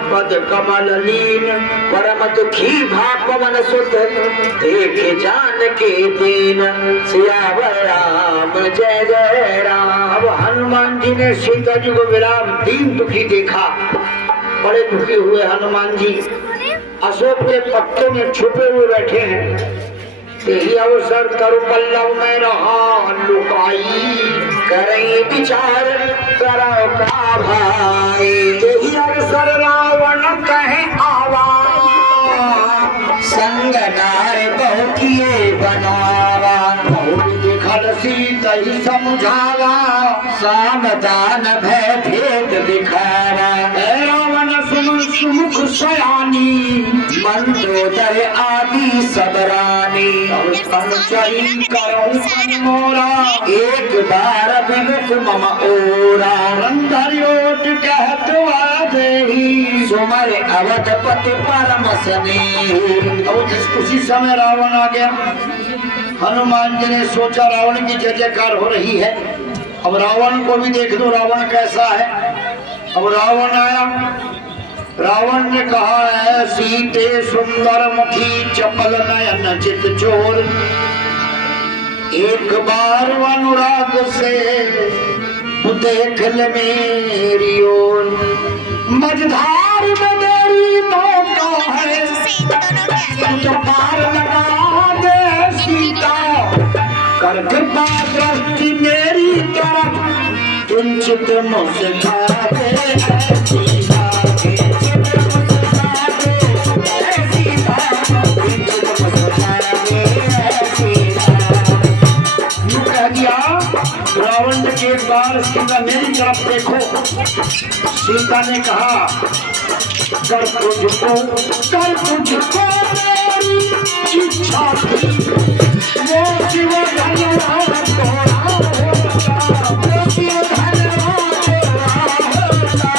पद कमल लीन, परम दुखी भा पवन सुत, देखे जान के दीन। सियावर राम जय जय राम। हनुमान जी ने सीता जी को विराम दीन दुखी देखा, बड़े दुखी हुए हनुमान जी। अशोक के पत्तों में छुपे हुए बैठे हैं। यही अवसर तरु पल्लव में रहा लुकाई, करें विचार करो का भाई। यही अवसर रावण कहे आवा, संग नार बहु किए बनावा। बहुत दिखल सीता ही समझावा, सावधान भय भेद दिखावा। रावण सुन सुमुख सयानी, मंदोदर आदि सबरानी। संचरी करो मोरा, एक बार बिलुक मम ओरा। रंधरियोट कहत आदेही, सुमर अवधपति परम स्नेही। उसी समय रावण आ गया। हनुमान जी ने सोचा रावण की जय जयकार हो रही है, अब रावण को भी देख दो रावण कैसा है। अब रावण आया। रावण ने कहा है, सीते सुंदर मुखी चपल नयन चित चोर। एक बार अनुराग से देख ले मेरी ओर। मझधार में मेरी मौका है, तो पार लगा दे सीता। कर कृपा दृष्टि मेरी तरफ, किंचित मुस्का दे सीता। रावण ने एक बार सीता मेरी तरफ देखो। सीता ने कहा, कर तुझको मेरी इच्छा थी, वो शिव धन्यवाद तोड़ा होता। वो शिव धन्यवाद तोड़ा होता,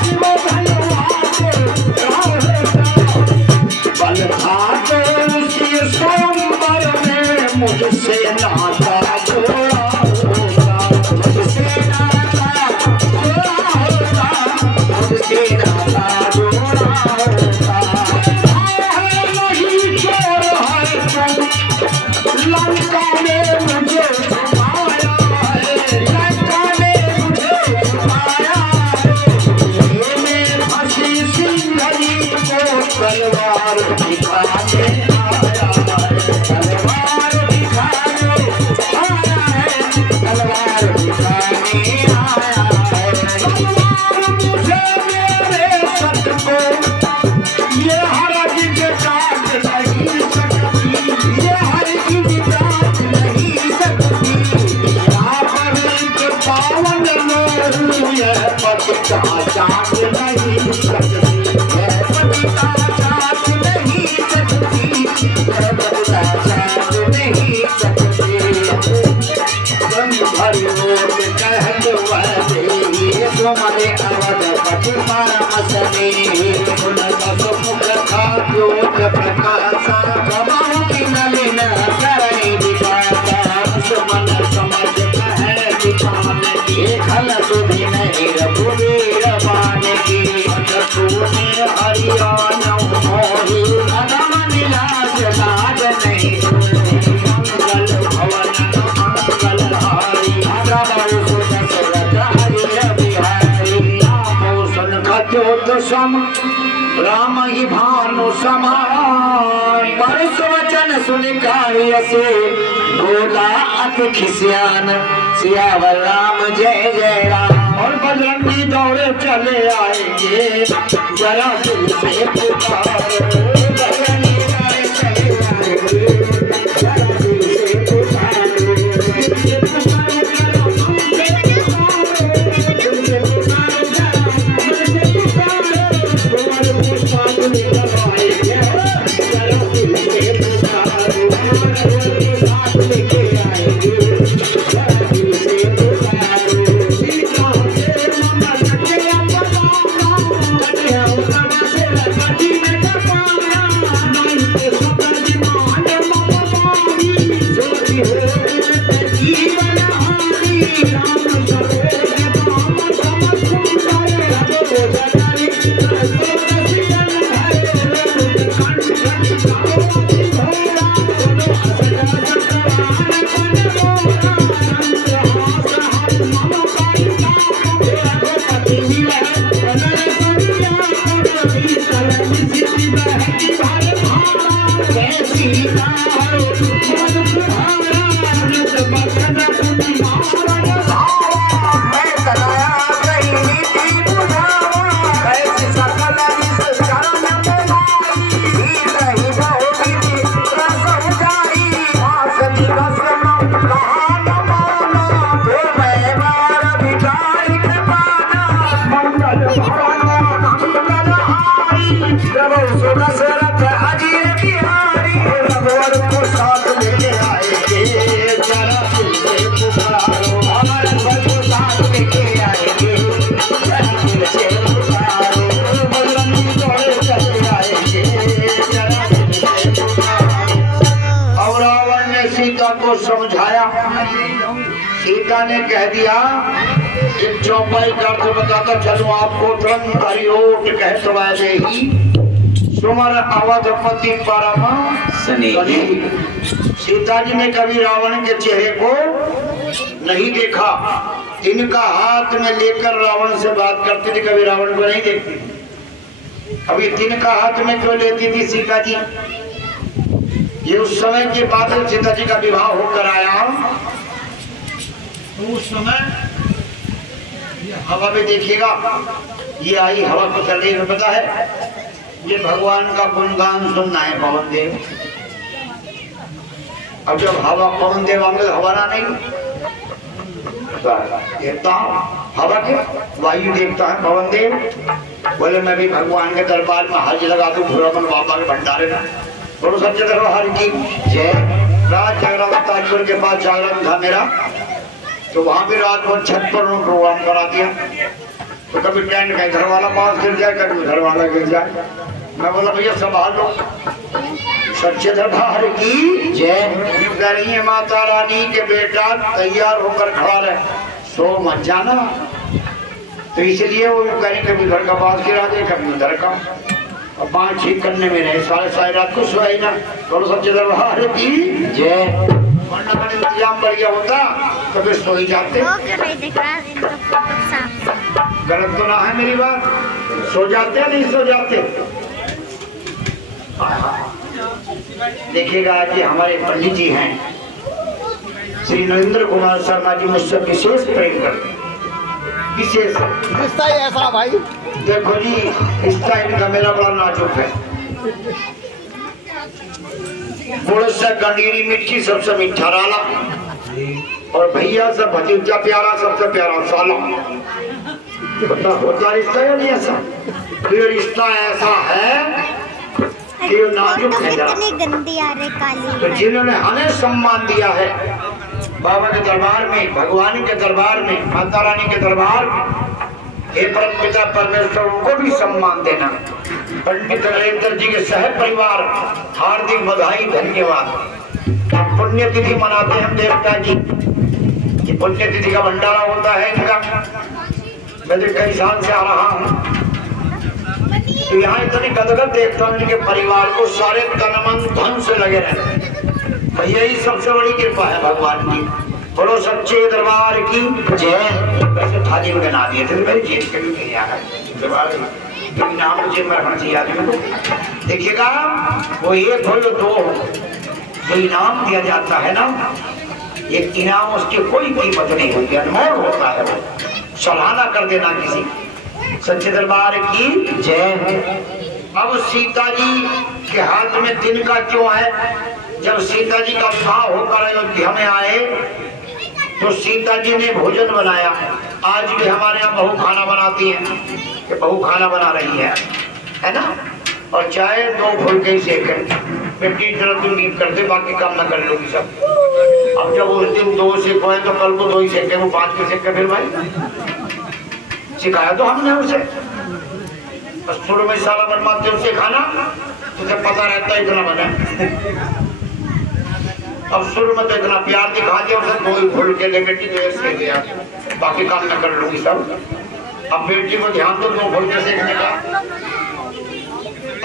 शिव धन्यवाद तोड़ा होता। बल था तो उसी स्वयंवर में मुझसे नाता जोड़ा। राम ही भानु समान, परस वचन सुन कार्य से बोला अति खिसियान। सियावर राम जय जय राम। और बजरंगी दौड़े चले आएंगे, जरा दिल से पुकारो। बजरंगी दौड़े चले आएंगे, जरा दिल से पुकारो। दशरथ अजीर बिहारी रघुवर को साथ लेके आएंगे जरा दिल से पुकारो हमारे रघुवर को साथ लेके आएंगे जरा दिल से पुकारो बजरंगी जोड़े चले आएंगे जरा दिल से पुकारो। और रावण ने सीता को समझाया। सीता ने कह दिया एक चौपाई कर तो बताता चलो आपको तुरंत हरिओट कह सवाले ही सुमर अवधपति परम स्नेही। सीता जी ने कभी रावण के चेहरे को नहीं देखा। तिनका हाथ में लेकर रावण से बात करती थी, कभी रावण को नहीं देखती। अभी तिनका हाथ में क्यों लेती थी सीता जी? ये उस समय की बात है। सीता जी का विवाह होकर आया तो उस समय हवा में देखिएगा, ये आई हवा को चलने में पता है ये भगवान का गुणगान सुनना है पवन देव। अब जब हवा पवन देव आएंगे तो हवा ना नहीं देवता हवा के वायु देवता है पवन देव। बोले मैं भी भगवान के दरबार में हाजिर लगा दूं भूरमन बाबा के भंडारे में। बोलो सच्चे दरबार की जय। रात जागरण ताजपुर के पास जागरण था मेरा, तो वहां भी रात भर छत पर प्रोग्राम करा दिया। तो कभी टेंट का घर वाला पास गिर जाए, कभी घर वाला गिर जाए। मैं बोला भैया संभाल लो। सच्चे दरबार की जय। कह रही है माता रानी के बेटा तैयार होकर खड़ा रहे, सो मत जाना। तो इसलिए वो कह रही कभी घर का पास गिरा दे, कभी उधर का, और 5-6 करने में रहे सारी रात को सोई ना। बोलो सच्चे दरबार की जय। वरना मैंने इंतजाम बढ़िया होता तो फिर सो ही जाते। गलत तो ना है मेरी बात? सो जाते नहीं सो जाते? देखिएगा कि हमारे पंडित जी हैं श्री नरेंद्र कुमार शर्मा जी, मुझसे विशेष प्रेम करते हैं। विशेष रिश्ता ही ऐसा भाई। देखो जी रिश्ता इनका मेरा बड़ा नाजुक है। गुड़ से गंडीरी मिर्ची सबसे मीठा राला, और भैया से भतीजा प्यारा सबसे प्यारा साला। पता होता रिश्ता या नहीं ऐसा? ये रिश्ता ऐसा है कि नाजुक है। गंदी आ रही काली। तो जिन्होंने हमें सम्मान दिया है बाबा के दरबार में, भगवान के दरबार में, माता रानी के दरबार में, हे परम पिता परमेश्वर उनको भी सम्मान देना। पंडित नरेंद्र जी के सह परिवार हार्दिक बधाई धन्यवाद। पुण्य तिथि मनाते हैं हम देवता जी, ये पुण्य तिथि का भंडारा होता है इनका। मैं तो कई साल से आ रहा हूँ, तो यहाँ इतनी गदगद देखता हूँ इनके परिवार को, सारे तन मन धन से लगे रहते। तो यही सबसे बड़ी कृपा है भगवान की। बोलो सच्चे दरबार की जय। वैसे थाली में बना दिए थे मेरी जेब के भी नहीं आ रहा, नाम मुझे रखना चाहिए आदमी। देखिएगा वो एक हो जो दो हो, जो इनाम दिया जाता है ना, एक इनाम उसकी कोई कीमत नहीं होती, अनमोल होता है। वो सराहना कर देना किसी। सच्चे दरबार की जय। अब सीता जी के हाथ में तिनका क्यों है? जब सीता जी का विवाह होकर अयोध्या में आए तो सीता जी ने भोजन बनाया। आज भी हमारे यहाँ बहू खाना बनाती है, कि बहू खाना बना रही है ना, और चाहे 2 फुलके ही सेके, बेटी तरफ तुम नींद करते बाकी काम ना कर लोगी सब। अब जब उस दिन 2 सेको है तो कल को 2 ही सेके, वो 5 के सेके। फिर भाई सिखाया तो हमने उसे, बस शुरू में साला बनवाते उसे खाना, तुझे पता रहता है इतना बना। अब शुरू में तो इतना प्यार दिखा दिया उसे, 2 ही फुलके ले बेटी तो ऐसे गया, बाकी काम ना कर लूंगी सब। अब बेटी को ध्यान दो 2 फुलके सेकने का।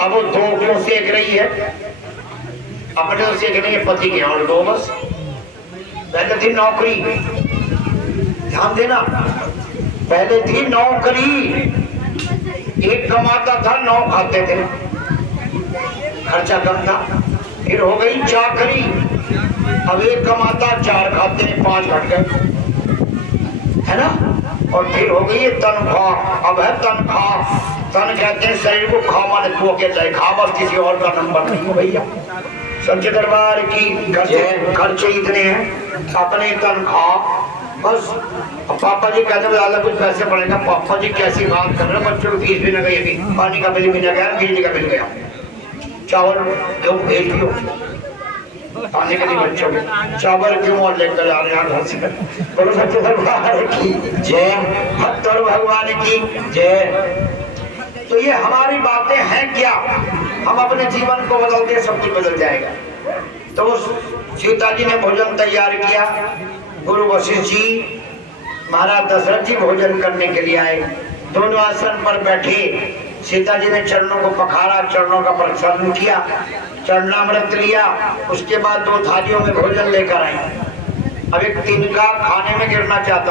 अब वो 2 क्यों सेक रही है? अपने तो सेकने के पति के और 2 बस। पहले थी नौकरी, ध्यान देना, पहले थी नौकरी। एक कमाता था 9 खाते थे, खर्चा कम था। फिर हो गई चाकरी, अब एक कमाता 4 खाते हैं, 5 घट गए, है ना। और फिर हो गई तनख्वाह, अब है तनख्वाह। तन कहते हैं शरीर को खा माने तू अकेला खा, बस किसी और का नंबर नहीं हो भैया। सच्चे दरबार की खर्चे इतने हैं, अपने तनख्वाह बस। पापा जी कहते ज्यादा कुछ पैसे पड़ेगा। पापा जी कैसी बात कर रहे हैं, बच्चों की फीस भी न गई, अभी पानी का बिल भी न गया, बिजली का बिल गया, चावल क्यों भेज दियो पानी के लिए बच्चों में चावल क्यों और लेकर आ रहे हैं घर से। बोलो सत्य भगवान की जय, भक्तों भगवान की जय। तो ये हमारी बातें हैं क्या, हम अपने जीवन को बदलते सब कुछ बदल जाएगा। तो सीता जी ने भोजन तैयार किया, गुरु वशिष्ठ जी महाराज दशरथ जी भोजन करने के लिए आए, दोनों आसन पर बैठे। सीता जी ने चरणों को पखारा, चरणों का प्रक्षालन किया, चरणामृत लिया, उसके बाद 2 थालियों में भोजन लेकर आए। अब एक तिनका खाने में गिरना चाहता